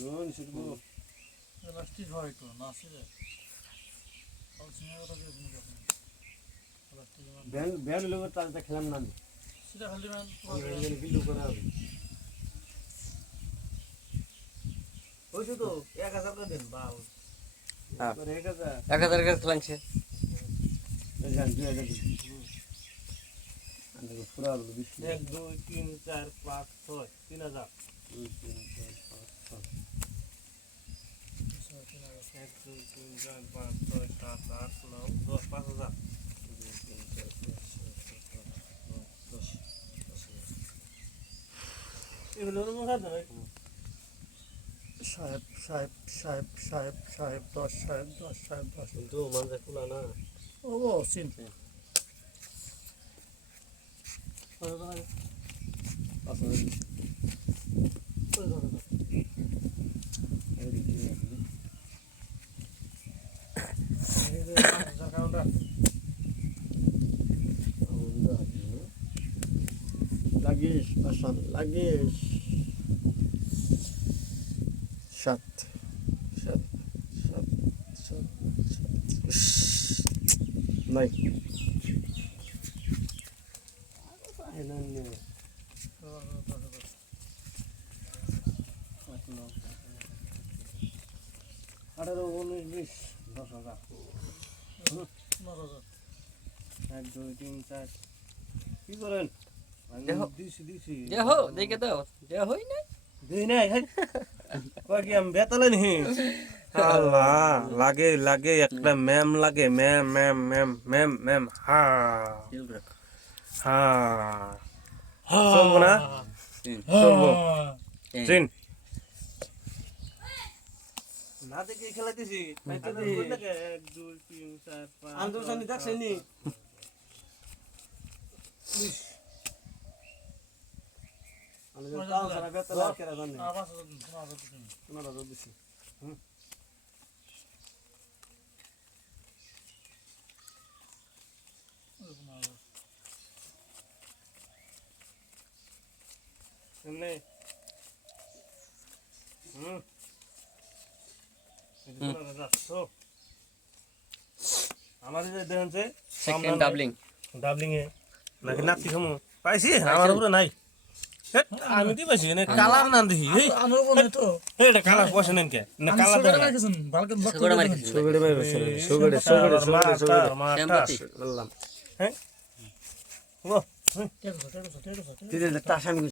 Non, c'est bon. Lastic হয় তো না আসলে আর সিনেমাটা দিয়ে দিন যখন lastic ব্যান লোক তাতে খেলাম না আমি সেটা খালি মান এখানে বিল্ডু করা হবে হইছে তো 1000 করে দেন বাল হ্যাঁ। করে 1000 1000 করে লাগছে জান 2000 আমি পুরা হলো 20 1 2 3 4 5 6 3000 2 3 4 5 6 1 2 3 4 5 6 7 8 9 10 5000 এগুলো মনে হয় না সাহেব 10 সাহেব 10 কিন্তু মানজা খোলা না ও সিন আসলে কাউন্টার লাগিস আসান লাগিস 7 নাই এনানে 18 19 20 10000 1 2 3 4 কি করেন দেখো। দিছি দেখো দেখে দাও দেয়া হই না দেই নাই হাই কই কি আমি বেতালে নি আল্লাহ লাগে লাগে একটা ম্যাম লাগে ম্যাম হা হা চলবো না চলবো চিন না দেখে খেলাইতেছি 1 2 3 4 5 আন্দোলন দেখছেনি আমি তাও সারা বেতলা কেরা জানি আবার 5000 তোমরা দাও দিছি এমনি আমার যে দেখেন যে সেকেন্ড ডাবলিং ডাবলিং এ নাকি নাতি খামু পাইছি আমার উপরে নাই হেট, আমি দি পাইছি না কালার না দেখি এই আমার বনে তো এটা কালার পয়সা নেন কে না কালার সুগার দেন রাখছেন বালকে সুগার মারি সুগড়ে মাইরো সুগড়ে শ্যামপতি বললাম হ্যাঁ ও টেকো দিলে তাসান